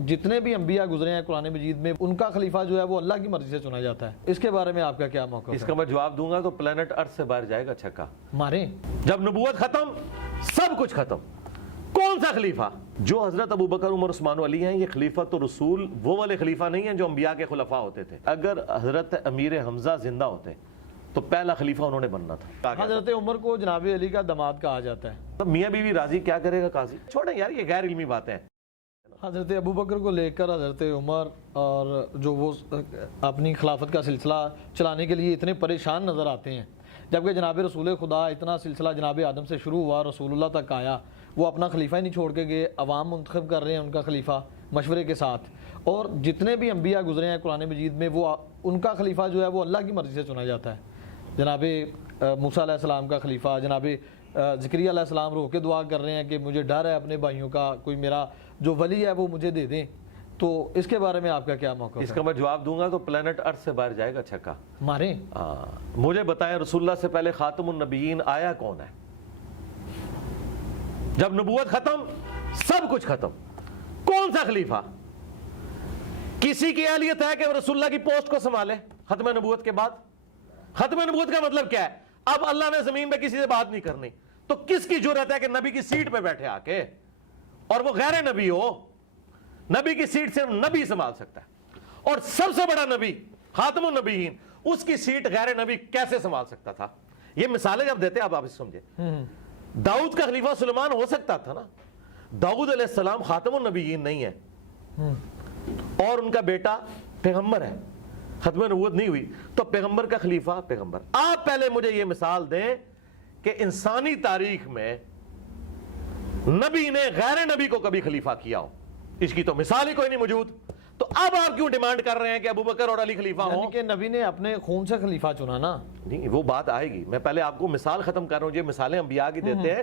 جتنے بھی انبیاء گزرے ہیں قرآن مجید میں ان کا خلیفہ جو ہے وہ اللہ کی مرضی سے چنا جاتا ہے. اس کے بارے میں آپ کا کیا موقف ہے؟ اس کا میں جواب دوں گا تو پلانٹ ارتھ سے باہر جائے گا چھکا ماریں. جب نبوت ختم سب کچھ ختم. کون سا خلیفہ؟ جو حضرت ابوبکر عمر عثمان و علی ہیں یہ خلیفۃ رسول وہ والے خلیفہ نہیں ہیں جو انبیاء کے خلفاء ہوتے تھے. اگر حضرت امیر حمزہ زندہ ہوتے تو پہلا خلیفہ انہوں نے بننا تھا. حضرت عمر کو جناب علی کا داماد کہا جاتا ہے. تب میاں بیوی راضی کیا کرے گا قاضی؟ چھوڑیں یار یہ غیر علمی باتیں ہیں. حضرت ابوبکر کو لے کر حضرت عمر اور جو وہ اپنی خلافت کا سلسلہ چلانے کے لیے اتنے پریشان نظر آتے ہیں، جبکہ جناب رسول خدا اتنا سلسلہ جناب آدم سے شروع ہوا رسول اللہ تک آیا، وہ اپنا خلیفہ ہی نہیں چھوڑ کے گئے، عوام منتخب کر رہے ہیں ان کا خلیفہ مشورے کے ساتھ. اور جتنے بھی انبیاء گزرے ہیں قرآن مجید میں وہ ان کا خلیفہ جو ہے وہ اللہ کی مرضی سے چنا جاتا ہے. جناب موسیٰ علیہ السلام کا خلیفہ، جناب زکریا علیہ السلام رو کے دعا کر رہے ہیں کہ مجھے ڈر ہے اپنے بھائیوں کا، کوئی میرا جو ولی ہے وہ مجھے دے دیں. تو اس کے بارے میں آپ کا کیا موقف ہے؟ اس کا میں جواب دوں گا تو پلانٹ ارتھ سے باہر جائے گا چھکا ماریں. مجھے بتائیں رسول اللہ سے پہلے خاتم النبیین آیا کون ہے؟ جب نبوت ختم سب کچھ ختم. کون سا خلیفہ؟ کسی کی اہلیت ہے کہ وہ رسول اللہ کی پوسٹ کو سنبھالے ختم نبوت کے بعد؟ ختم نبوت کا مطلب کیا ہے؟ اب اللہ نے زمین پہ کسی سے بات نہیں کرنی تو کس کی جرأت ہے کہ نبی کی سیٹ پہ بیٹھے آ کے، اور وہ غیر نبی ہو؟ نبی کی سیٹ صرف نبی سنبھال سکتا ہے، اور سب سے بڑا نبی خاتم النبیین اس کی سیٹ غیر نبی کیسے سنبھال سکتا تھا؟ یہ مثالیں جب دیتے آپ سمجھے. داؤد کا خلیفہ سلیمان ہو سکتا تھا نا. داؤد علیہ السلام خاتم النبیین نہیں ہے اور ان کا بیٹا پیغمبر ہے، ختم نبوت نہیں ہوئی تو پیغمبر کا خلیفہ پیغمبر. آپ پہلے مجھے یہ مثال دیں کہ انسانی تاریخ میں نبی نے غیر نبی کو کبھی خلیفہ کیا ہو. اس کی تو مثال ہی کوئی نہیں موجود. تو اب آپ کیوں ڈیمانڈ کر رہے ہیں کہ ابوبکر اور علی خلیفہ ہوں؟ کہ نبی نے اپنے خون سے خلیفہ چنا نا. نہیں وہ بات آئے گی، میں پہلے آپ کو مثال ختم کر رہا ہوں. یہ مثالیں انبیاء کی دیتے ہیں.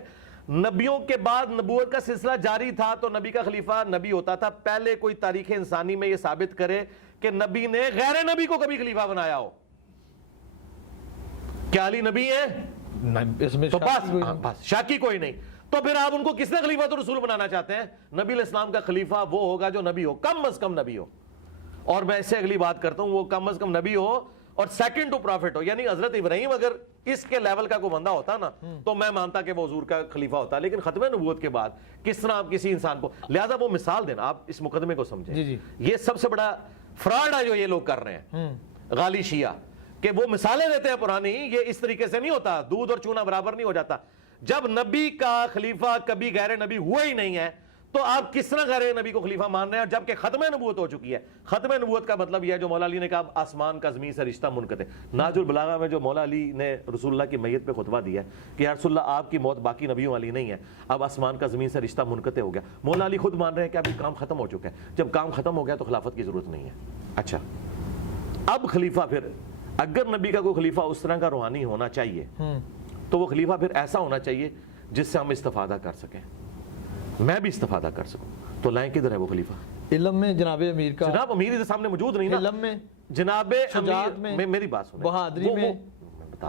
نبیوں کے بعد نبوت کا سلسلہ جاری تھا تو نبی کا خلیفہ نبی ہوتا تھا. پہلے کوئی تاریخ انسانی میں یہ ثابت کرے کہ نبی نے غیر نبی کو کبھی خلیفہ بنایا ہو. کیا علی نبی ہے؟ اس میں تو بس شاکی کوئی نہیں. تو پھر آپ ان کو کس نے خلیفہ تو رسول بنانا چاہتے ہیں؟ نبی علیہ السلام کا خلیفہ وہ ہوگا جو نبی ہو، کم از کم نبی ہو. اور میں اس سے اگلی بات کرتا ہوں، وہ کم از کم نبی ہو اور سیکنڈ ٹو پرافٹ ہو. یعنی حضرت ابراہیم اگر اس کے لیول کا کوئی بندہ ہوتا نا تو میں مانتا کہ وہ حضور کا خلیفہ ہوتا. لیکن ختم نبوت کے بعد کس طرح آپ کسی انسان کو، لہذا وہ مثال دینا، آپ اس مقدمے کو سمجھیں. یہ سب سے بڑا فراڈ ہے جو یہ لوگ کر رہے ہیں غالی شیعہ، کہ وہ مثالیں دیتے ہیں پرانی. یہ اس طریقے سے نہیں ہوتا، دودھ اور چونا برابر نہیں ہو جاتا. جب نبی کا خلیفہ کبھی غیر نبی ہوا ہی نہیں ہے تو آپ کس طرح غیر نبی کو خلیفہ مان رہے ہیں جبکہ ختم نبوت ہو چکی ہے؟ ختم نبوت کا مطلب یہ ہے جو مولا علی نے کہا آسمان کا زمین سے رشتہ منقطع. ناج البلاغہ میں جو مولا علی نے رسول اللہ کی میت پہ خطبہ دیا ہے کہ یا رسول اللہ آپ کی موت باقی نبیوں والی نہیں ہے، اب آسمان کا زمین سے رشتہ منقطع ہو گیا. مولا علی خود مان رہے ہیں کہ ابھی کام ختم ہو چکا ہے. جب کام ختم ہو گیا تو خلافت کی ضرورت نہیں ہے. اچھا اب خلیفہ، پھر اگر نبی کا کوئی خلیفہ اس طرح کا روحانی ہونا چاہیے تو وہ خلیفہ پھر ایسا ہونا چاہیے جس سے ہم استفادہ کر سکیں، میں بھی استفادہ کر سکوں. تو لائیں کدھر ہے وہ خلیفہ؟ علم میں جناب امیر کا، جناب امیر کے سامنے موجود نہیں نا. علم میں، جناب شجاعت میں، میری بات سنیں، بہادری میں،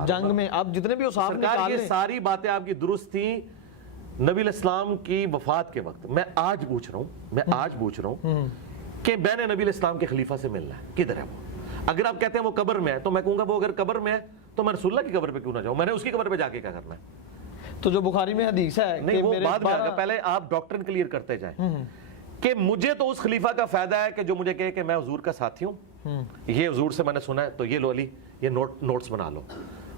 جنگ میں، آپ جتنے بھی اصحاب سرکار یہ ساری باتیں آپ کی درست تھیں نبی علیہ السلام کی وفات کے وقت. میں آج پوچھ رہا ہوں کہ بین نبی علیہ السلام کے خلیفہ سے ملنا ہے، کدھر ہے وہ؟ اگر آپ کہتے ہیں وہ قبر میں ہے تو میں کہوں گا وہ اگر قبر میں ہے تو میں رسول اللہ کی قبر پہ کیوں نہ جاؤں؟ میں نے اس کی قبر پہ جا کے کیا کرنا ہے؟ تو جو بخاری میں حدیث ہے نہیں وہ بعد میں آگا، پہلے آپ ڈاکٹرن کلیئر کرتے جائیں کہ مجھے تو اس خلیفہ کا فائدہ ہے کہ جو مجھے کہے کہ میں حضور کا ساتھی ہوں، یہ حضور سے میں نے سنا ہے تو یہ لو علی یہ نوٹس بنا لو.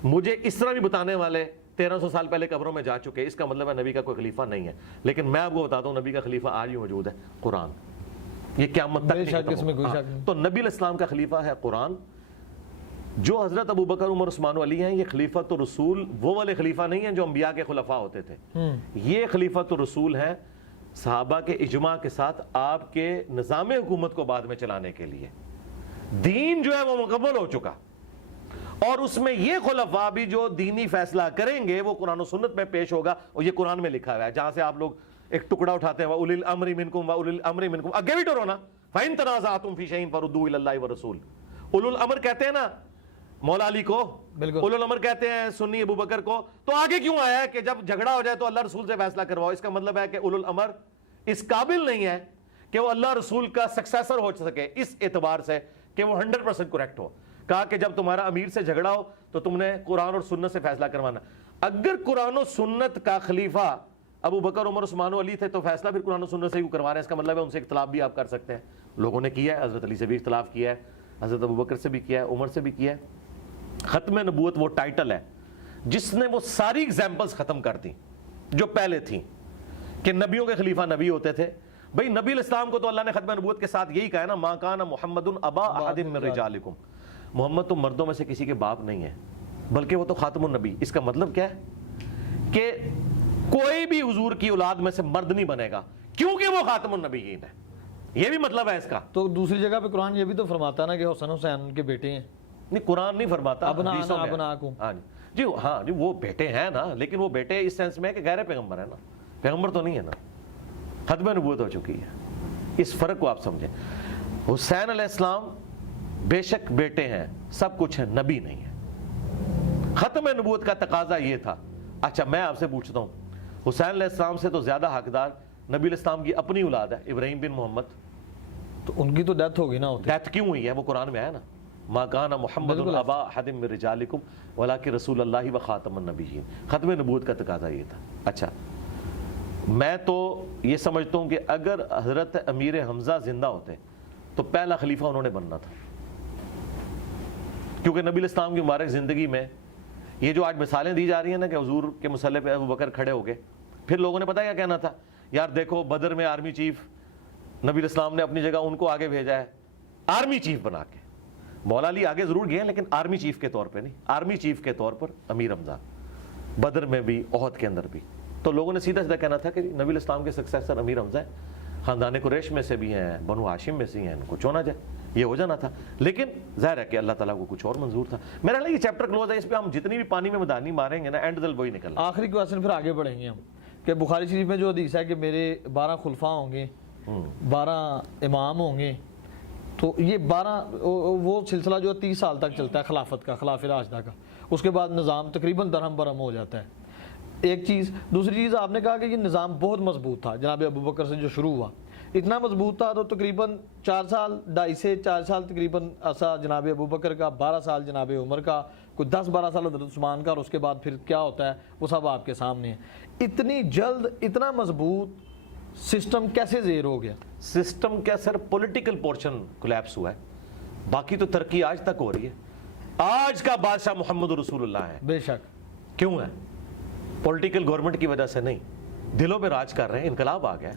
مجھے اس طرح بھی بتانے والے 1300 سال پہلے قبروں میں جا چکے، اس کا مطلب ہے نبی کا کوئی خلیفہ نہیں ہے. لیکن میں آپ کو بتاتا ہوں نبی کا خلیفہ آج بھی موجود ہے، قرآن. یہ قیامت تک نہیں ختم ہوگا. تو نبی علیہ السلام کا خلیفہ ہے قرآن. جو حضرت ابوبکر عمر عثمان و علی ہیں یہ خلیفۃ الرسول وہ والے خلیفہ نہیں ہیں جو انبیاء کے خلفاء ہوتے تھے. یہ خلیفۃ الرسول ہیں صحابہ کے اجماع کے ساتھ آپ کے نظام حکومت کو بعد میں چلانے کے لیے. دین جو ہے وہ مکمل ہو چکا اور اس میں یہ خلفاء بھی جو دینی فیصلہ کریں گے وہ قرآن و سنت میں پیش ہوگا. اور یہ قرآن میں لکھا ہوا ہے جہاں سے آپ لوگ ایک ٹکڑا اٹھاتے ہیں وَأُولِي الْأَمْرِ مِنْكُمْ وَأُولِي الْأَمْرِ مِنْكُمْ، اگے بھی ڈرو نا. فَإِن تَنَازَعْتُمْ فِي شَيْءٍ فَرُدُّوهُ إِلَى اللَّهِ وَالرَّسُولِ. اولو الامر کہتے ہیں نا مولا علی کو، اولو الامر کہتے ہیں سنی ابو بکر کو. تو آگے کیوں آیا ہے کہ جب جھگڑا ہو جائے تو اللہ رسول سے فیصلہ کرواؤ؟ اس کا مطلب ہے کہ اولو الامر اس قابل نہیں ہے کہ وہ اللہ رسول کا سکسیسر ہو سکے اس اعتبار سے کہ وہ 100% کریکٹ ہو. کہا کہ جب تمہارا امیر سے جھگڑا ہو تو تم نے قرآن اور سنت سے فیصلہ کروانا. اگر قرآن و سنت کا خلیفہ ابو بکر عمر عثمان و علی تھے تو فیصلہ پھر قرآن و سنت سے ہی کروا رہے ہیں, اس کا مطلب ہے ان سے اختلاف بھی آپ کر سکتے ہیں. لوگوں نے کیا ہے, حضرت علی سے بھی اختلاف کیا ہے, حضرت ابو بکر سے بھی کیا ہے, عمر سے بھی کیا ہے. ختم نبوت وہ ٹائٹل ہے جس نے وہ ساری ایگزامپلز ختم کر دی جو پہلے تھیں کہ نبیوں کے خلیفہ نبی ہوتے تھے. بھئی نبی الاسلام کو تو اللہ نے ختم نبوت کے ساتھ یہی کہا ہے نا, ما کان محمد ابا احد من رجالکم, محمد تو مردوں میں سے کسی کے باپ نہیں ہے بلکہ وہ تو خاتم النبی. اس کا مطلب کیا ہے کہ کوئی بھی حضور کی اولاد میں سے مرد نہیں بنے گا کیونکہ وہ خاتم النبیین ہے. یہ بھی مطلب ہے اس کا. تو دوسری جگہ پہ قرآن یہ بھی تو فرماتا ہے نا کہ حسن حسین ان کے بیٹے ہیں. نہیں, قرآن نہیں فرماتا, حدیثوں میں. ہاں جی وہ بیٹے ہیں نا, لیکن وہ بیٹے اس سینس میں ہے کہ غیر پیغمبر ہے نا, پیغمبر تو نہیں ہے نا, ختم نبوت ہو چکی ہے. اس فرق کو آپ سمجھیں. حسین علیہ السلام بے شک بیٹے ہیں, سب کچھ ہے, نبی نہیں ہے. ختم نبوت کا تقاضا یہ تھا. اچھا میں آپ سے پوچھتا ہوں, حسین علیہ السلام سے تو زیادہ حقدار نبی الاسلام کی اپنی اولاد ہے, ابراہیم بن محمد. تو ان کی تو ڈیتھ ہوگی نا. ڈیتھ کیوں ہوئی ہے؟ وہ قرآن میں ہے نا, ما کان محمد ابا احد من رجالکم ولکن رسول اللہ و خاتم النبیین. ختم نبوت کا تقاضا یہ تھا. اچھا میں تو یہ سمجھتا ہوں کہ اگر حضرت امیر حمزہ زندہ ہوتے تو پہلا خلیفہ انہوں نے بننا تھا, کیونکہ نبی الاسلام کی مبارک زندگی میں یہ جو آج مثالیں دی جا رہی ہیں نا کہ حضور کے مسلح پہ ابو بکر کھڑے ہو گئے, پھر لوگوں نے پتہ کیا کہنا تھا, یار دیکھو بدر میں آرمی چیف نبی الاسلام نے اپنی جگہ ان کو آگے بھیجا ہے آرمی چیف بنا کے. مولا علی آگے ضرور گئے ہیں لیکن آرمی چیف کے طور پہ نہیں, آرمی چیف کے طور پر امیر حمزہ, بدر میں بھی احد کے اندر بھی. تو لوگوں نے سیدھا سیدھا کہنا تھا کہ نبی الاسلام کے سکسیسر امیر حمزہ ہے, خاندان قریش میں سے بھی ہیں, بنو ہاشم میں سے ہیں, ان کو چونا جائے, یہ ہو جانا تھا. لیکن ظاہر ہے کہ اللہ تعالیٰ کو کچھ اور منظور تھا. میرا خیال ہے یہ چیپٹر کلوز ہے, اس پہ ہم جتنی بھی پانی میں مدانی ماریں گے نا اینڈ دل وہی نکل. آخری کویسچن پھر آگے بڑھیں گے ہم کہ بخاری شریف میں جو حدیث ہے کہ میرے 12 خلفاء ہوں گے, 12 امام ہوں گے, تو یہ 12 وہ سلسلہ جو 30 سال تک چلتا ہے خلافت کا, خلافہ راشدہ کا. اس کے بعد نظام تقریباً درہم برہم ہو جاتا ہے. ایک چیز. دوسری چیز آپ نے کہا کہ یہ نظام بہت مضبوط تھا جناب ابو بکر سے جو شروع ہوا, اتنا مضبوط تھا تو تقریباً 4 سال 2.5 سے 4 سال تقریباً عرصہ جناب ابو بکر کا, 12 سال جناب عمر کا, کوئی 10-12 سال حضرت عثمان کا, اور اس کے بعد پھر کیا ہوتا ہے وہ سب آپ کے سامنے ہے. اتنی جلد اتنا مضبوط سسٹم کیسے زیر ہو گیا؟ سسٹم کیا سر, پولیٹیکل پورشن کولیپس ہوا ہے, باقی تو ترقی آج تک ہو رہی ہے. آج کا بادشاہ محمد رسول اللہ ہے. بے شک. کیوں ہے؟ پولیٹیکل گورنمنٹ کی وجہ سے نہیں, دلوں پہ راج کر رہے ہیں. انقلاب آ گیا.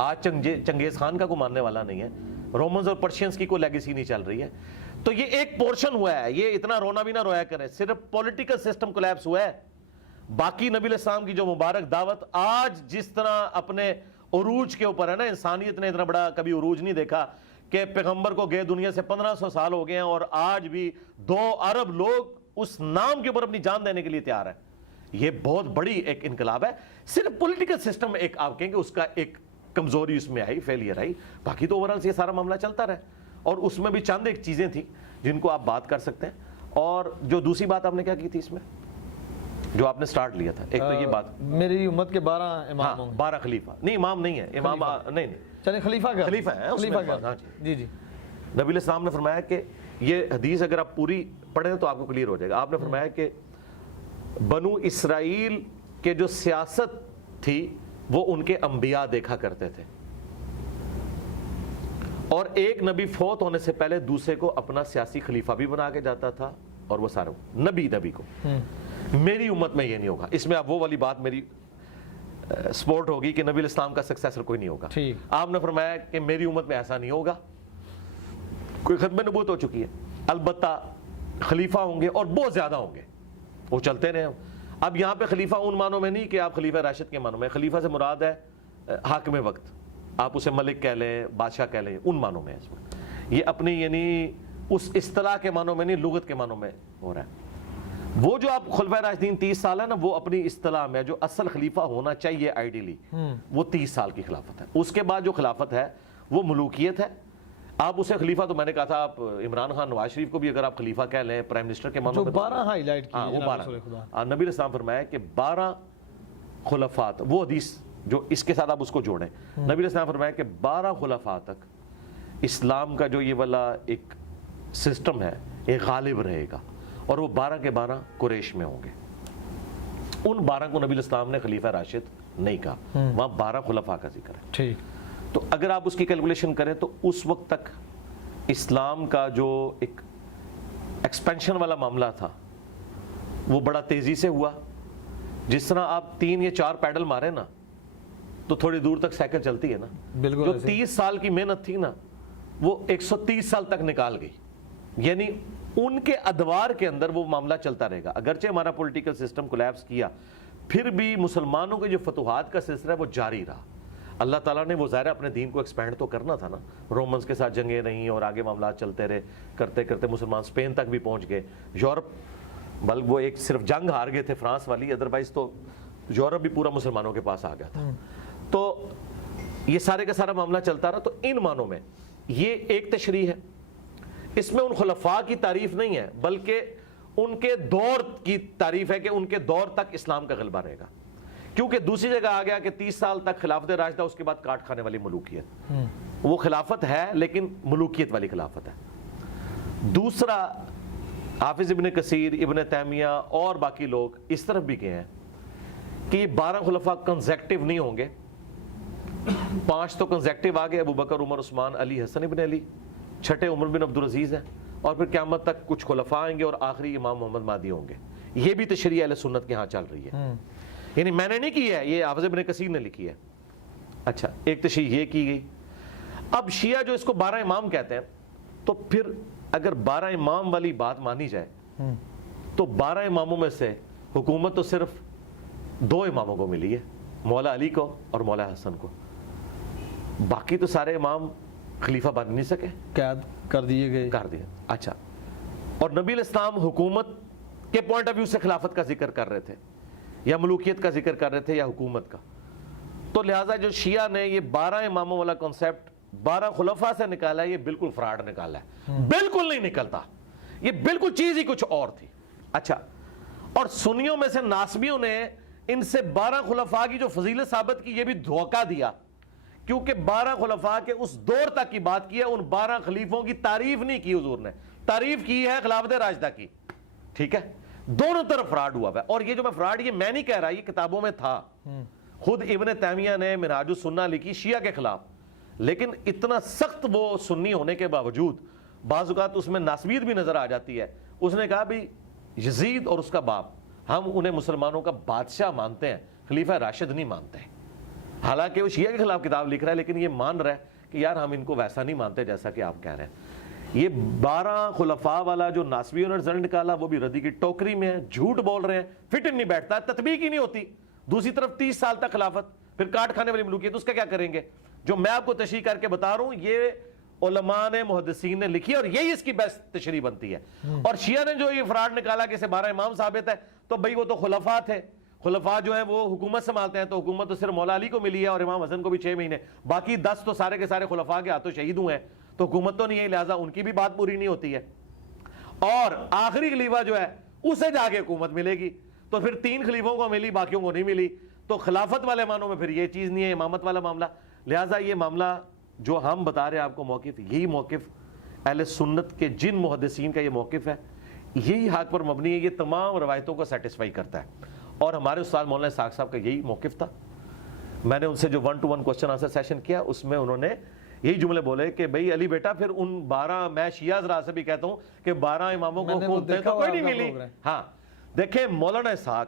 آج چنگیز خان کا کوئی ماننے والا نہیں ہے, رومنز اور پرشینز کی کوئی لیگیسی نہیں چل رہی ہے. تو یہ ایک پورشن ہوا ہے, یہ اتنا رونا بھی نہ رویا کرے, صرف پولیٹیکل سسٹم کولیپس ہوا ہے. باقی نبی الاسلام کی جو مبارک دعوت آج جس طرح اپنے عروج کے اوپر ہے نا, انسانیت نے اتنا بڑا کبھی عروج نہیں دیکھا کہ پیغمبر کو گئے دنیا سے 1500 سال ہو گئے ہیں اور آج بھی 2 ارب لوگ اس نام کے اوپر اپنی جان دینے کے لیے تیار ہیں. یہ بہت بڑی ایک انقلاب ہے. صرف پولیٹیکل سسٹم ایک آپ کہیں کہ اس کا ایک کمزوری اس میں آئی, فیلئر آئی, باقی تو اوورال یہ سارا معاملہ چلتا رہا. اور اس میں بھی چند ایک چیزیں تھیں جن کو آپ بات کر سکتے ہیں. اور جو دوسری بات آپ نے کیا کی تھی اس میں جو آپ نے سٹارٹ لیا تھا, ایک تو یہ بات میری امت کے 12 امام ہوں گے. 12 خلیفہ نہیں, امام نہیں ہے, امام نہیں, چلیں خلیفہ کا, خلیفہ ہے خلیفہ کا. جی جی. نبی علیہ السلام نے فرمایا کہ یہ حدیث اگر آپ پوری پڑھیں تو آپ کو کلیئر ہو جائے گا. آپ نے فرمایا کہ بنو اسرائیل کے جو سیاست تھی وہ ان کے انبیاء دیکھا کرتے تھے, اور ایک نبی فوت ہونے سے پہلے دوسرے کو اپنا سیاسی خلیفہ بھی بنا کے جاتا تھا, اور وہ سارے نبی کو. میری امت میں یہ نہیں ہوگا. اس میں اب وہ والی بات میری سپورٹ ہوگی کہ نبی الاسلام کا سکسیسر کوئی نہیں ہوگا. آپ نے فرمایا کہ میری امت میں ایسا نہیں ہوگا, کوئی ختم نبوت ہو چکی ہے. البتہ خلیفہ ہوں گے اور بہت زیادہ ہوں گے, وہ چلتے رہے. اب یہاں پہ خلیفہ ان معنوں میں نہیں کہ آپ خلیفہ راشد کے معنوں میں, خلیفہ سے مراد ہے حاکم وقت, آپ اسے ملک کہہ لیں, بادشاہ کہہ لیں, ان معنوں میں. اس میں یہ اپنی یعنی اس اصطلاح کے معنوں میں نہیں, لغت کے معنوں میں ہو رہا ہے. وہ جو آپ خلفۂ راشدین 30 سال ہے نا, وہ اپنی اصطلاح میں جو اصل خلیفہ ہونا چاہیے آئیڈیلی وہ 30 سال کی خلافت ہے. اس کے بعد جو خلافت ہے وہ ملوکیت ہے. آپ اسے خلیفہ, تو میں نے کہا تھا آپ عمران خان نواز شریف کو بھی اگر آپ خلیفہ کہہ لیں, پرائم منسٹر کے معنوں میں 12 ہائی لائٹ کی, وہ 12. نبی علیہ السلام فرمایا کہ 12 خلفات, وہ حدیث جو اس کے ساتھ آپ اس کو جوڑیں. نبی علیہ السلام فرمایا کہ 12 خلفاء تک اسلام کا جو یہ والا ایک سسٹم ہے یہ غالب رہے گا, اور وہ 12 کے 12 قریش میں ہوں گے. ان 12 کو نبی علیہ السلام نے خلیفہ راشد نہیں کہا, وہاں 12 خلفاء کا ذکر ہے. ٹھیک. تو اگر آپ اس کی کیلکولیشن کریں تو اس وقت تک اسلام کا جو ایک ایکسپینشن والا معاملہ تھا وہ بڑا تیزی سے ہوا. جس طرح آپ 3 یا 4 پیڈل مارے نا تو تھوڑی دور تک سائیکل چلتی ہے نا, بالکل. جو 30 سال کی محنت تھی نا وہ 130 سال تک نکال گئی. یعنی ان کے ادوار کے اندر وہ معاملہ چلتا رہے گا. اگرچہ ہمارا پولیٹیکل سسٹم کولیپس کیا, پھر بھی مسلمانوں کے جو فتوحات کا سلسلہ ہے وہ جاری رہا. اللہ تعالیٰ نے وہ ظاہر اپنے دین کو ایکسپینڈ تو کرنا تھا نا. رومنز کے ساتھ جنگیں رہیں اور آگے معاملات چلتے رہے, کرتے کرتے مسلمان اسپین تک بھی پہنچ گئے. یورپ بلکہ وہ ایک صرف جنگ ہار گئے تھے فرانس والی, ادروائز تو یورپ بھی پورا مسلمانوں کے پاس آ گیا تھا. تو یہ سارے کا سارا معاملہ چلتا رہا. تو ان معنوں میں یہ ایک تشریح ہے. اس میں ان خلفاء کی تعریف نہیں ہے بلکہ ان کے دور کی تعریف ہے کہ ان کے دور تک اسلام کا غلبہ رہے گا. کیونکہ دوسری جگہ آ گیا کہ 30 سال تک خلافت راشدہ, اس کے بعد کاٹ کھانے والی ملوکیت. وہ خلافت ہے لیکن ملوکیت والی خلافت ہے. دوسرا, حافظ ابن کثیر, ابن تیمیہ اور باقی لوگ اس طرف بھی گئے ہیں کہ یہ 12 خلفاء کنزیکٹیو نہیں ہوں گے. 5 تو کنزیکٹیو آ گئے, ابو بکر, عمر, عثمان, علی, حسن ابن علی. 6 عمر بن عبدالعزیز ہیں, اور پھر قیامت تک کچھ خلفاء آئیں گے اور آخری امام محمد مہدی ہوں گے. یہ بھی تشریح اہل سنت کے ہاں چل رہی ہے. یعنی میں نے نہیں کی ہے, یہ حافظ ابن کثیر نے لکھی ہے. اچھا, ایک تشریح یہ کی گئی. اب شیعہ جو اس کو 12 امام کہتے ہیں, تو پھر اگر 12 امام والی بات مانی جائے تو 12 اماموں میں سے حکومت تو صرف 2 اماموں کو ملی ہے, مولا علی کو اور مولا حسن کو. باقی تو سارے امام خلیفہ بن نہیں سکے, قید کر دیے گئے. کر دیا. اچھا, اور نبی علیہ السلام حکومت کے پوائنٹ آف ویو سے خلافت کا ذکر کر رہے تھے یا ملوکیت کا ذکر کر رہے تھے یا حکومت کا. تو لہٰذا جو شیعہ نے یہ 12 اماموں والا کنسیپٹ 12 خلفاء سے نکالا ہے, یہ بالکل فراڈ نکالا ہے. بالکل نہیں نکلتا, یہ بالکل چیز ہی کچھ اور تھی. اچھا, اور سنیوں میں سے ناسبیوں نے ان سے 12 خلفاء کی جو فضیلت ثابت کی یہ بھی دھوکہ دیا, کیونکہ 12 خلفاء کے اس دور تک کی بات کی ہے. ان 12 خلیفوں کی تعریف نہیں کی حضور نے, تعریف کی ہے خلافت راشدہ کی. ٹھیک ہے, دونوں طرف فراڈ ہوا ہے. اور یہ جو میں فراڈ یہ میں نہیں کہہ رہا, یہ کتابوں میں تھا. خود ابن تیمیہ نے منہاج السنہ لکھی شیعہ کے خلاف, لیکن اتنا سخت وہ سنی ہونے کے باوجود بعض اوقات اس میں ناسبیت بھی نظر آ جاتی ہے. اس نے کہا بھی یزید اور اس کا باپ ہم انہیں مسلمانوں کا بادشاہ مانتے ہیں, خلیفہ راشد نہیں مانتے. حالانکہ وہ شیعہ کے خلاف کتاب لکھ رہا ہے لیکن یہ مان رہا ہے کہ یار ہم ان کو ویسا نہیں مانتے جیسا کہ آپ کہہ رہے ہیں. یہ 12 خلفاء والا جو ناسبیوں نے رزلٹ نکالا وہ بھی ردی کی ٹوکری میں ہے, جھوٹ بول رہے ہیں, فٹ نہیں بیٹھتا, تطبیق ہی نہیں ہوتی. دوسری طرف 30 سال تک خلافت, پھر کاٹ کھانے والی ملوکیت, اس کا کیا کریں گے؟ جو میں آپ کو تشریح کر کے بتا رہا ہوں یہ علماء نے, محدثین نے لکھی ہے, اور یہی اس کی بیسٹ تشریح بنتی ہے. اور شیعہ نے جو یہ فراڈ نکالا کہ اسے 12 امام ثابت ہے, تو بھئی وہ تو خلفاء تھے. خلفاء جو ہیں وہ حکومت سنبھالتے ہیں, تو حکومت تو صرف مولا علی کو ملی ہے اور امام حسن کو بھی 6 مہینے, باقی 10 تو سارے کے سارے خلفاء کے ہاتھوں شہید ہوئے ہیں, تو حکومت تو نہیں ہے, لہٰذا ان کی بھی بات پوری نہیں ہوتی ہے. اور آخری خلیفہ جو ہے اسے جا کے حکومت ملے گی, تو پھر 3 خلیفوں کو ملی, باقیوں کو نہیں ملی. تو خلافت والے معنوں میں پھر یہ چیز نہیں ہے, امامت والا معاملہ. لہٰذا یہ معاملہ جو ہم بتا رہے ہیں آپ کو موقف, یہی موقف اہل سنت کے جن محدثین کا یہ موقف ہے, یہی حق پر مبنی ہے, یہ تمام روایتوں کو سیٹسفائی کرتا ہے. اور ہمارے استاد مولانا اسحاق صاحب کا یہی موقف تھا. میں نے ان سے جو 1-to-1 کوسچن آنسر سیشن کیا, اس میں انہوں نے یہی جملے بولے کہ بھئی علی بیٹا پھر ان 12, میں شیعہ حضرات سے بھی کہتا ہوں کہ 12 اماموں کو حکومتیں تو کوئی نہیں ملی. ہاں دیکھیں مولانا اسحاق,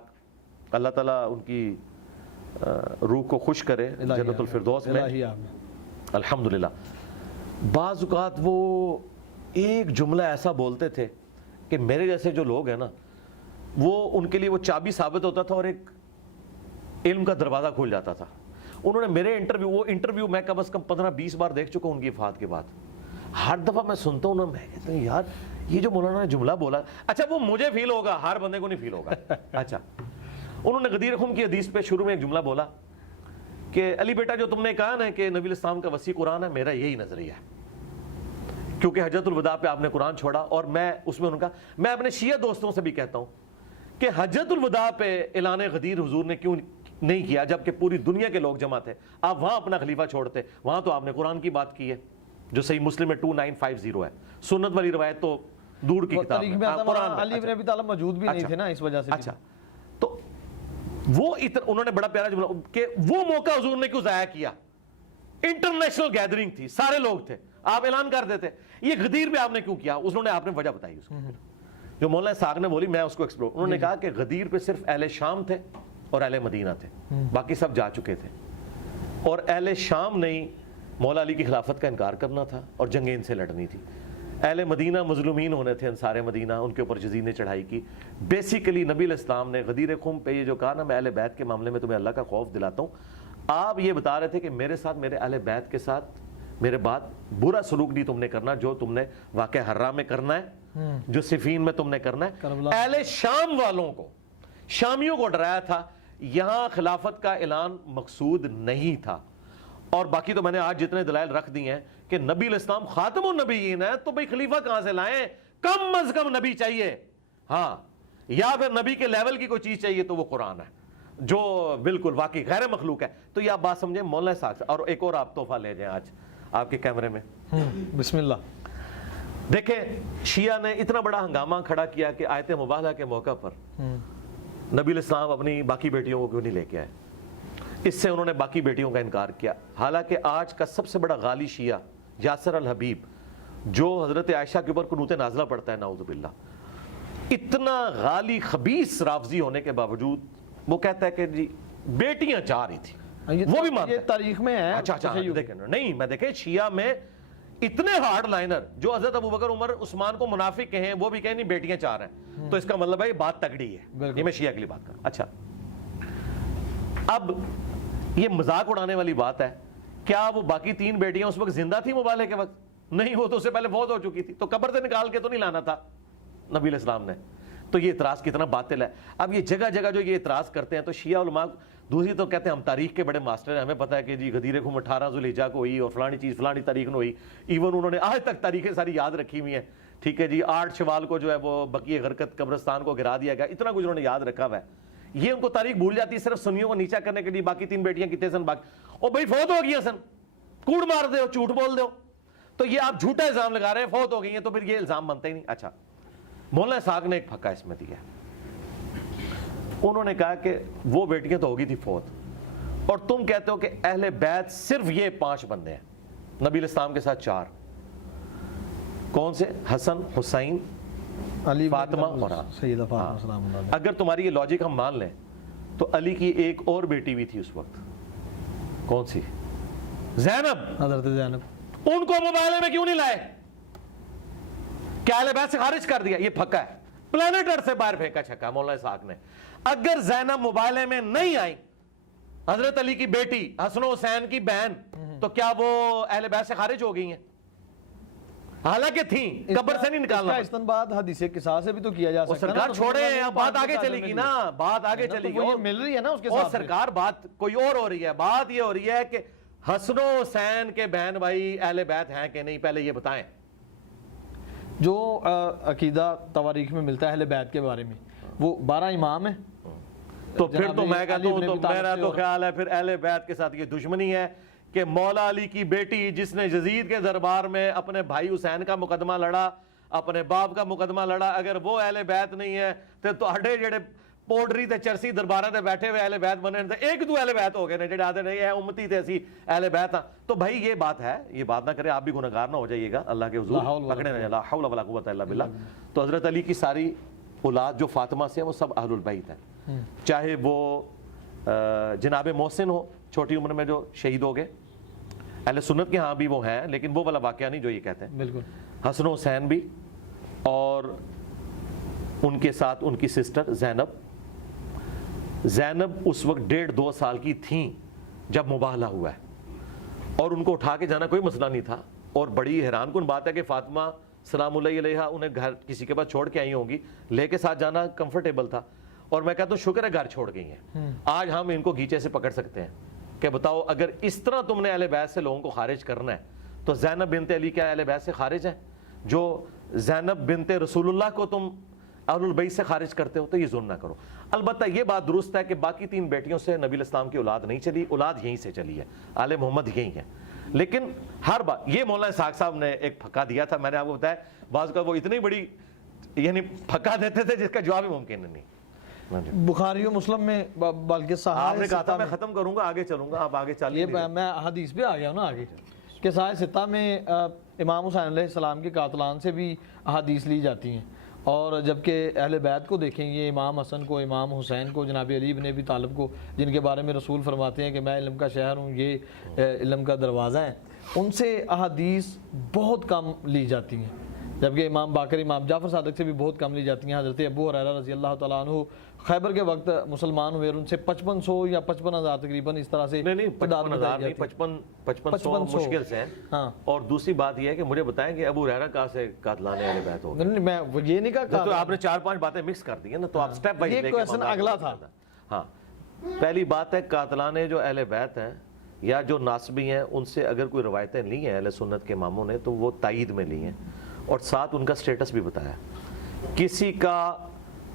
اللہ تعالیٰ ان کی روح کو خوش کرے جنت الفردوس میں, الحمدللہ. بعض اوقات وہ ایک جملہ ایسا بولتے تھے کہ میرے جیسے جو لوگ ہیں نا, وہ ان کے لیے وہ چابی ثابت ہوتا تھا اور ایک علم کا دروازہ کھول جاتا تھا. انہوں نے میرے انٹرویو میں کم از کم 15-20 بار دیکھ چکا ہوں ان کی وفات کے بعد. ہر دفعہ میں سنتا ہوں نا, میں کہتا ہوں یار یہ جو مولانا نے جملہ بولا, اچھا وہ مجھے فیل ہوگا, ہر بندے کو نہیں فیل ہوگا. اچھا, انہوں نے غدیر خم کی حدیث پہ شروع میں ایک جملہ بولا کہ علی بیٹا جو تم نے کہا نا کہ نبی الاسلام کا وسیع قرآن ہے, میرا یہی نظریہ ہے, کیونکہ حجۃ الوداع پہ آپ نے قرآن چھوڑا. اور میں اس میں انہوں نے کہا, میں اپنے شیعہ دوستوں سے بھی کہتا ہوں کہ حجۃ الوداع پہ اعلان غدیر حضور نے کیوں نہیں کیا جبکہ پوری دنیا کے لوگ جمع تھے. آپ وہاں اپنا خلیفہ چھوڑتے, وہاں تو آپ نے قرآن کی بات کی ہے جو صحیح مسلم میں 2950 ہے. سنت والی روایت تو دور کی کتاب تاریخ میں ہے, قرآن میں. علی بن ابی طالب موجود بھی نہیں تھے نا اس وجہ سے. اچھا, تو وہ انہوں نے بڑا پیارا جملہ کہ وہ موقع حضور نے کیوں ضائع کیا. انٹرنیشنل گیدرنگ تھی, سارے لوگ تھے, آپ اعلان کر دیتے. یہ غدیر پہ آپ نے کیوں کیا, اس نے آپ نے وجہ بتائی اس کی. جو مولانا اسحاق نے بولی, میں اس کو ایکسپلور, انہوں نے کہا کہ غدیر پہ صرف اہل شام تھے اور اہل مدینہ تھے, باقی سب جا چکے تھے. اور اہل شام نے مولا علی کی خلافت کا انکار کرنا تھا اور جنگیں ان سے لڑنی تھی. اہل مدینہ مظلومین ہونے تھے, انصار مدینہ, ان کے اوپر یزید نے چڑھائی کی. بیسیکلی نبی علیہ السلام نے غدیر خم پہ یہ جو کہا نا, میں اہل بیت کے معاملے میں تمہیں اللہ کا خوف دلاتا ہوں, آپ یہ بتا رہے تھے کہ میرے ساتھ, میرے اہل بیت کے ساتھ میرے بعد برا سلوک نہیں تم نے کرنا, جو تم نے واقع حرہ میں کرنا ہے, جو صفین میں تم نے کرنا ہے. اہل شام والوں کو, شامیوں کو ڈرایا تھا, یہاں خلافت کا اعلان مقصود نہیں تھا. اور باقی تو میں نے آج جتنے دلائل رکھ دی ہیں کہ نبی علیہ السلام خاتم النبیین ہے, تو بھئی خلیفہ کہاں سے لائیں, کم از کم نبی چاہیے, ہاں, یا پھر نبی کے لیول کی کوئی چیز چاہیے تو وہ قرآن ہے جو بالکل واقعی غیر مخلوق ہے. تو یہ آپ بات سمجھیں مولانا اسحاق سے. اور ایک اور آپ تحفہ لے جائیں آج آپ کے کیمرے میں, بسم اللہ. دیکھیں شیعہ نے اتنا بڑا ہنگامہ کھڑا کیا کہ آیت مباہلہ کے موقع پر نبی علیہ السلام اپنی باقی بیٹیوں کو کیوں نہیں لے کے آئے. اس سے انہوں نے باقی بیٹیوں کا انکار کیا. حالانکہ آج کا سب سے بڑا غالی شیعہ یاسر الحبیب, جو حضرت عائشہ کے اوپر قنوت نازلہ پڑھتا ہے نعوذ باللہ, اتنا غالی خبیث رافضی ہونے کے باوجود وہ کہتا ہے کہ جی بیٹیاں چاہ رہی تھی, وہ بھی مانتا ہے. یہ تاریخ میں ہے. اچھا دیکھیں, نہیں میں دیکھیں شیعہ میں اتنے ہارڈ لائنر جو حضرت ابوبکر عمر عثمان کو منافق کہیں, وہ بھی کہیں نہیں بیٹیاں چاہ رہے ہیں, تو اس کا مطلب ہے یہ بات تگڑی ہے. یہ میں شیعہ کے لیے بات کر رہا ہوں. اچھا, اب یہ مذاق اڑانے والی بات ہے, کیا وہ باقی 3 بیٹیاں اس وقت زندہ تھی مبالغے کے وقت؟ نہیں, وہ تو اس سے پہلے فوت ہو چکی تھی, تو قبر سے نکال کے تو نہیں لانا تھا نبی علیہ السلام نے. تو یہ اعتراض کتنا باطل ہے. اب یہ جگہ جگہ جو یہ اعتراض کرتے ہیں, تو شیعہ علماء دوسری تو کہتے ہیں ہم تاریخ کے بڑے ماسٹر ہیں, ہمیں پتہ ہے کہ جی غدیر خم 18 ذوالحجہ کو ہوئی اور فلانی چیز فلانی تاریخ میں ہوئی. ایون انہوں نے آج تک تاریخیں ساری یاد رکھی ہوئی ہیں. ٹھیک ہے جی, 8 شوال کو جو ہے وہ بقیہ غرقت قبرستان کو گرا دیا گیا, اتنا کچھ انہوں نے یاد رکھا ہوا ہے. یہ ان کو تاریخ بھول جاتی ہے صرف سنیوں کو نیچا کرنے کے لیے. باقی 3 بیٹیاں کتنے سن, باقی او بھائی فوت ہو گئی سن, کوڑ مار دے ہو, جھوٹ بول دے ہو, تو یہ آپ جھوٹا الزام لگا رہے ہیں فوت ہو گئی ہیں, تو پھر یہ الزام بنتا ہی نہیں. اچھا, مولانا اسحاق نے ایک پھکا اس میں دیا. انہوں نے کہا کہ وہ بیٹیاں تو ہوگی تھی فوت, اور تم کہتے ہو کہ اہل بیت صرف یہ 5 بندے ہیں, نبی علیہ السلام کے ساتھ 4. کون سے؟ حسن, حسین, علی, فاطمہ اور سیدہ فاطمہ سلام اللہ علیہا. اگر تمہاری یہ لاجک ہم مان لیں تو علی کی ایک اور بیٹی بھی تھی اس وقت, کون سی؟ زینب, حضرت زینب. ان کو مبالغے میں کیوں نہیں لائے؟ کیا اہل بیت سے خارج کر دیا؟ یہ پھکا ہے, پلانٹ ارتھ سے باہر پھینکا چھکا مولانا اسحاق نے. اگر زینب مبالغے میں نہیں آئی, حضرت علی کی بیٹی, حسن و حسین کی بہن, تو کیا وہ اہل بیت سے خارج ہو گئی ہیں؟ حالانکہ تھیں, قبر سے نہیں نکالنا. اس کا استنباط حدیث قصاص سے بھی تو کیا جا سکتا ہے. سرکار چھوڑے, بات آگے چلے گی نا, بات آگے چلے گی, وہ مل رہی ہے نا اس کے اور ساتھ. سرکار بات کوئی اور ہو رہی ہے. بات یہ ہو رہی ہے کہ حسن و حسین کے بہن بھائی اہل بیت ہیں کہ نہیں, پہلے یہ بتائیں. جو عقیدہ تواریخ میں ملتا ہے اہل بیت کے بارے میں, وہ 12 امام ہیں. تو پھر تو میں کہتا ہوں, تو میرا تو خیال ہے پھر اہل بیت کے ساتھ یہ دشمنی ہے کہ مولا علی کی بیٹی جس نے یزید کے دربار میں اپنے بھائی حسین کا مقدمہ لڑا, اپنے باپ کا مقدمہ لڑا, اگر وہ اہل بیت نہیں ہے تو تہاڈے جڑے پوڈری تے چرسی درباراں تے بیٹھے ہوئے اہل بیت بنے تے ایک دو اہل بیت ہو گئے نے جڑے آدھے نہیں ہے امتی تے اسی اہل بیت ہاں. تو بھائی یہ بات ہے, یہ بات نہ کرے, آپ بھی گنہگار نہ ہو جائیے گا اللہ کے حضور, پکڑے نہ, لا حول ولا قوت الا باللہ. تو حضرت علی کی ساری اولاد جو فاطمہ سے ہیں وہ سب اہل البیت ہیں, چاہے وہ جناب محسن ہو چھوٹی عمر میں جو شہید ہو گئے, اہل سنت کے ہاں بھی وہ ہیں, لیکن وہ والا واقعہ نہیں جو یہ کہتے ہیں. بالکل. حسن و حسین بھی, اور ان کے ساتھ ان کی سسٹر زینب. زینب اس وقت 1.5-2 سال کی تھیں جب مباہلہ ہوا ہے, اور ان کو اٹھا کے جانا کوئی مسئلہ نہیں تھا. اور بڑی حیران کن بات ہے کہ فاطمہ سلام اللہ علیہا انہیں گھر کسی کے پاس چھوڑ کے آئی ہوں گی, لے کے ساتھ جانا کمفرٹیبل تھا. اور میں کہتا ہوں شکر ہے گھر چھوڑ گئی ہیں. آج ہم ان کو گھیچے سے پکڑ سکتے ہیں کہ بتاؤ اگر اس طرح تم نے اہل بیت سے لوگوں کو خارج کرنا ہے تو زینب بنت علی کیا اہل بیت سے خارج ہیں؟ جو زینب بنت رسول اللہ کو تم اہل البیت سے خارج کرتے ہو تو یہ ظلم نہ کرو. البتہ یہ بات درست ہے کہ باقی 3 بیٹیوں سے نبی علیہ السلام کی اولاد نہیں چلی, اولاد یہیں سے چلی ہے, آل محمد یہیں ہے. لیکن ہر بات یہ مولانا اسحاق صاحب نے ایک پھکا دیا تھا, میں نے آپ کو بتایا بعض کا وہ اتنی بڑی یعنی پھکا دیتے تھے جس کا جواب ہی ممکن نہیں. بخاری و مسلم میں بلکہ آپ نے کہا تھا میں ختم کروں گا, آگے چلوں گا, آپ آگے چلیے. میں حدیث پہ آ گیا ہوں نا آگے کہ صحیح ستہ میں امام حسین علیہ السلام کے قاتلان سے بھی احادیث لی جاتی ہیں, اور جبکہ اہل بیت کو دیکھیں یہ امام حسن کو, امام حسین کو, جناب علی بن ابی طالب کو, جن کے بارے میں رسول فرماتے ہیں کہ میں علم کا شہر ہوں, یہ علم کا دروازہ ہے, ان سے احادیث بہت کم لی جاتی ہیں. جبکہ امام باقر, امام جعفر صادق سے بھی بہت کم لی جاتی ہیں. حضرت ابو ہریرہ رضی اللہ تعالیٰ عنہ خیبر کے وقت مسلمان ہوئے, ان سے 5500 یا 55,000 تقریباً اس طرح سے نہیں 55,000 نہیں 5500 مشکل سے ہیں. ہاں, اور دوسری بات یہ ہے کہ مجھے بتائیں کہ ابو ہریرہ کہاں سے قاتلان اہل بیت ہو گئے؟ نہیں میں یہ نہیں کہا, تو آپ نے 4-5 باتیں مکس کر دی ہیں نا, تو آپ سٹیپ وائز یہ کویشچن اگلا تھا. ہاں, پہلی بات ہے قاتلان جو اہل بیت ہیں یا جو ناسبی ہیں ان سے اگر کوئی روایتیں لی ہیں اہل سنت کے اماموں نے تو وہ تائید میں لی ہیں, اور ساتھ ان کا سٹیٹس بھی بتایا. کسی کا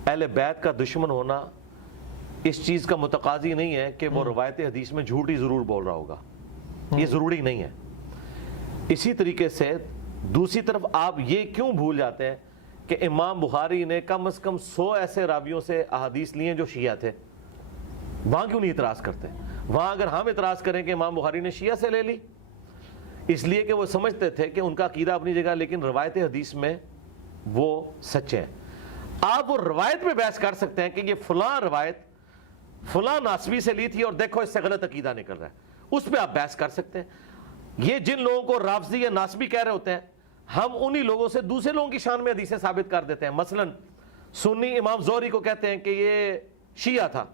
اہل بیت کا دشمن ہونا اس چیز کا متقاضی نہیں ہے کہ وہ روایت حدیث میں جھوٹ ہی ضرور بول رہا ہوگا, یہ ضروری نہیں ہے. اسی طریقے سے دوسری طرف آپ یہ کیوں بھول جاتے ہیں کہ امام بخاری نے کم از کم 100 ایسے راویوں سے احادیث لی ہیں جو شیعہ تھے, وہاں کیوں نہیں اعتراض کرتے؟ وہاں اگر ہم اعتراض کریں کہ امام بخاری نے شیعہ سے لے لی, اس لیے کہ وہ سمجھتے تھے کہ ان کا عقیدہ اپنی جگہ لیکن روایت حدیث میں وہ سچے ہیں. آپ وہ روایت پہ بحث کر سکتے ہیں کہ یہ فلاں روایت فلاں ناسبی سے لی تھی اور دیکھو اس سے غلط عقیدہ نکل رہا ہے, اس پہ آپ بحث کر سکتے ہیں. یہ جن لوگوں کو رافضی یا ناسبی کہہ رہے ہوتے ہیں, ہم انہی لوگوں سے دوسرے لوگوں کی شان میں حدیثیں ثابت کر دیتے ہیں. مثلا سنی امام زہری کو کہتے ہیں کہ یہ شیعہ تھا,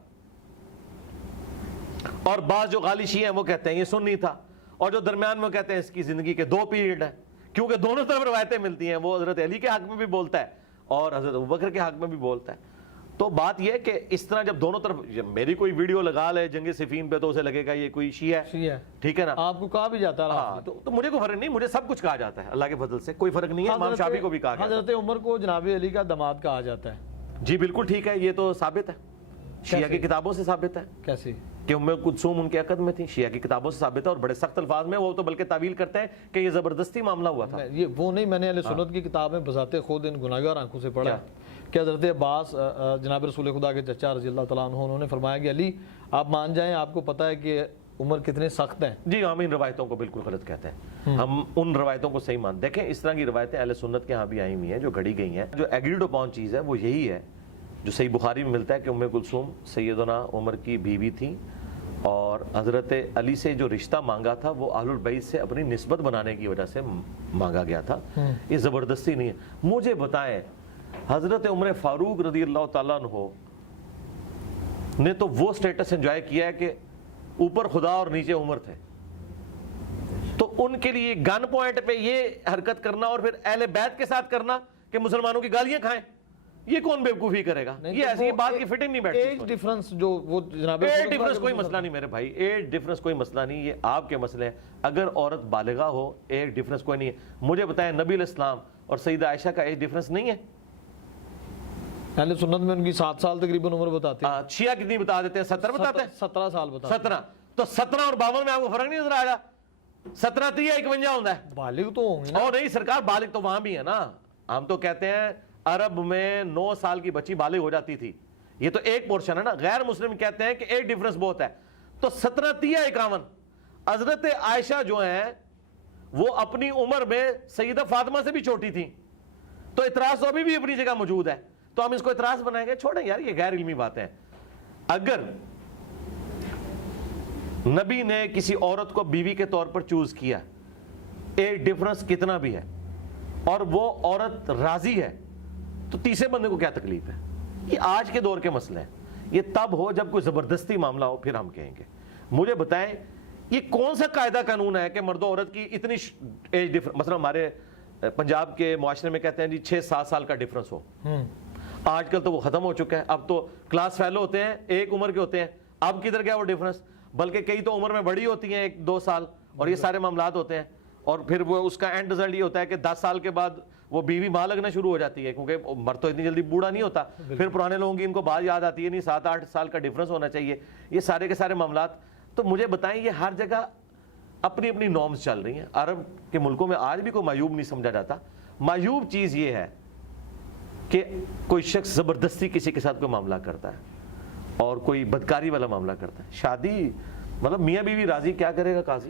اور بعض جو غالی شیعہ ہیں وہ کہتے ہیں یہ سنی تھا, اور جو درمیان میں کہتے ہیں اس کی زندگی کے 2 پیریڈ ہیں, کیونکہ دونوں طرف روایتیں ملتی ہیں. وہ حضرت علی کے حق میں بھی بولتا ہے اور حضرت ابوبکر کے حق میں بھی بولتا ہے. تو بات یہ ہے کہ اس طرح جب دونوں طرف, میری کوئی ویڈیو لگا لے جنگ صفین پہ تو اسے لگے گا یہ کوئی شیعہ ہے, ٹھیک ہے نا, آپ کو کہا بھی جاتا رہا. ہاں, تو مجھے کوئی فرق نہیں, مجھے سب کچھ کہا جاتا ہے اللہ کے فضل سے, کوئی فرق نہیں ہے. امام شافعی کو بھی کہا گیا. حضرت عمر کو جناب علی کا داماد کہا جاتا ہے. جی بالکل ٹھیک ہے, یہ تو ثابت ہے, شیعہ کی کتابوں سے ثابت ہے. کیسے کہ ام کلثوم ان کے عقد میں تھی, شیعہ کی کتابوں سے ثابت ہے, اور بڑے سخت الفاظ میں وہ تو بلکہ تعویل کرتے ہیں کہ یہ زبردستی معاملہ ہوا تھا. یہ وہ نہیں, میں نے اہل سنت کی کتاب میں بذات خود ان گناہگار آنکھوں سے پڑھا کہ حضرت عباس جناب رسول خدا کے چچا رضی اللہ تعالیٰ عنہ, انہوں نے فرمایا کہ علی آپ مان جائیں, آپ کو پتہ ہے کہ عمر کتنے سخت ہیں. جی ہم ان روایتوں کو بالکل غلط کہتے ہیں, ہم ان روایتوں کو صحیح مان. دیکھیں اس طرح کی روایتیں اہل سنت کے ہاں بھی آئی ہوئی ہیں جو گھڑی گئی ہیں. جو ایگریڈ اپون چیز ہے وہ یہی ہے جو صحیح بخاری میں ملتا ہے کہ ام کلثوم سیدنا عمر کی بیوی تھی, اور حضرت علی سے جو رشتہ مانگا تھا وہ اہل البیت سے اپنی نسبت بنانے کی وجہ سے مانگا گیا تھا, یہ زبردستی نہیں ہے. مجھے بتائیں حضرت عمر فاروق رضی اللہ تعالیٰ عنہ نے تو وہ سٹیٹس انجوائے کیا ہے کہ اوپر خدا اور نیچے عمر تھے, تو ان کے لیے گن پوائنٹ پہ یہ حرکت کرنا اور پھر اہل بیت کے ساتھ کرنا کہ مسلمانوں کی گالیاں کھائیں, یہ کون بیوقوفی کرے گا؟ یہ ایسی بات کی فٹنگ نہیں بیٹھتی. ایج ڈیفرنس جو وہ جناب ایج ڈیفرنس کوئی مسئلہ نہیں میرے بھائی, ایج ڈیفرنس کوئی مسئلہ نہیں, یہ آپ کے مسئلے ہیں. اگر عورت بالغہ ہو ایج ڈیفرنس کوئی نہیں ہے. مجھے بتائیں نبی علیہ السلام اور سیدہ عائشہ کا ایج ڈیفرنس نہیں ہے؟ اہل سنت میں ان کی 7 سال تقریباً عمر بتاتے ہیں. شیعہ کتنی بتا دیتے ہیں؟ 17 بتاتے ہیں. 17 سال بتاتے 17, تو 17 اور 52 میں آپ کو فرق نہیں نظر آیا؟ 17 30 51 ہوتا ہے. بالغ تو ہوں گے نا. اور نہیں سرکار, بالغ تو وہاں بھی ہے نا. ہم تو کہتے ہیں عرب میں 9 سال کی بچی بالغ ہو جاتی تھی, یہ تو ایک پورشن ہے نا. غیر مسلم کہتے ہیں کہ ایک ڈیفرنس بہت ہے. تو 17 30 51, حضرت عائشہ جو ہیں وہ اپنی عمر میں سیدہ فاطمہ سے بھی چھوٹی تھی, تو اعتراض تو ابھی بھی اپنی جگہ موجود ہے. تو ہم اس کو اعتراض بنائیں گے؟ چھوڑیں یار, یہ غیر علمی باتیں ہیں. اگر نبی نے کسی عورت کو بیوی کے طور پر چوز کیا, ایک ڈیفرنس کتنا بھی ہے, اور وہ عورت راضی ہے, تو تیسرے بندے کو کیا تکلیف ہے؟ یہ آج کے دور کے مسئلے ہیں. یہ تب ہو جب کوئی زبردستی معاملہ ہو, پھر ہم کہیں گے. مجھے بتائیں یہ کون سا قاعدہ قانون ہے کہ مرد و عورت کی اتنی ایج ڈیفرنس, مثلا ہمارے پنجاب کے معاشرے میں کہتے ہیں جی 6-7 سال کا ڈیفرنس ہو. آج کل تو وہ ختم ہو چکا ہے, اب تو کلاس فیلو ہوتے ہیں, ایک عمر کے ہوتے ہیں. اب کدھر گیا وہ ڈیفرنس؟ بلکہ کئی تو عمر میں بڑی ہوتی ہیں 1-2 سال, اور یہ سارے معاملات ہوتے ہیں. اور پھر وہ اس کا اینڈ رزلٹ یہ ہوتا ہے کہ 10 سال کے بعد وہ بیوی ماں لگنا شروع ہو جاتی ہے، کیونکہ مرد تو اتنی جلدی بوڑھا نہیں ہوتا. پھر پرانے لوگوں کی ان کو بات یاد آتی ہے، نہیں 7-8 سال کا ڈفرنس ہونا چاہیے. یہ سارے کے سارے معاملات. تو مجھے بتائیں یہ ہر جگہ اپنی اپنی نارمز چل رہی ہیں. عرب کے ملکوں میں آج بھی کوئی معیوب نہیں سمجھا جاتا. معیوب چیز یہ ہے کہ کوئی شخص زبردستی کسی کے ساتھ کوئی معاملہ کرتا ہے اور کوئی بدکاری والا معاملہ کرتا ہے. شادی مطلب میاں بیوی راضی، کیا کرے گا قاضی؟